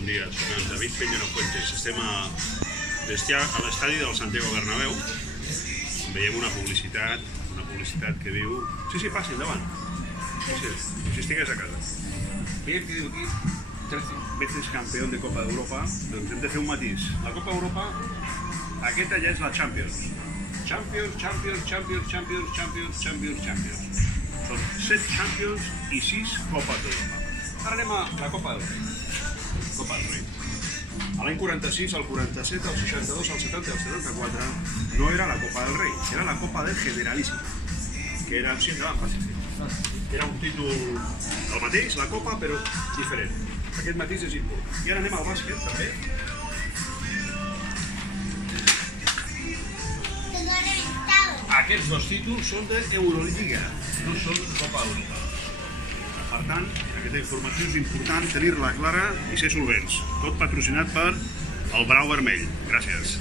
Bon dia, soc en David Peñero Fuentes. Estem a l'estadi del Santiago Bernabéu. Veiem una publicitat que diu... Sí, passi, endavant. Si estigués a casa. Veiem que diu aquí 13 veces campeón de Copa d'Europa. Doncs hem de fer un matís. La Copa d'Europa, aquesta ja és la Champions. Champions. Són 7 Champions i 6 Copes d'Europa. Ara anem a la Copa del Rei. Copa del Rei. A l'any 46, al 47, al 62, al 70 i al 74 no era la Copa del Rei, era la Copa del Generalísimo, que era era un títol el mateix, la Copa, però diferent. Aquest matís és important. I ara anem al bàsquet, també. Aquests dos títols són d'Eurolliga, no són Copa d'Europa. Per tant, aquesta informació és important tenir-la clara i ser solvents. Tot patrocinat per el Brau Vermell. Gràcies.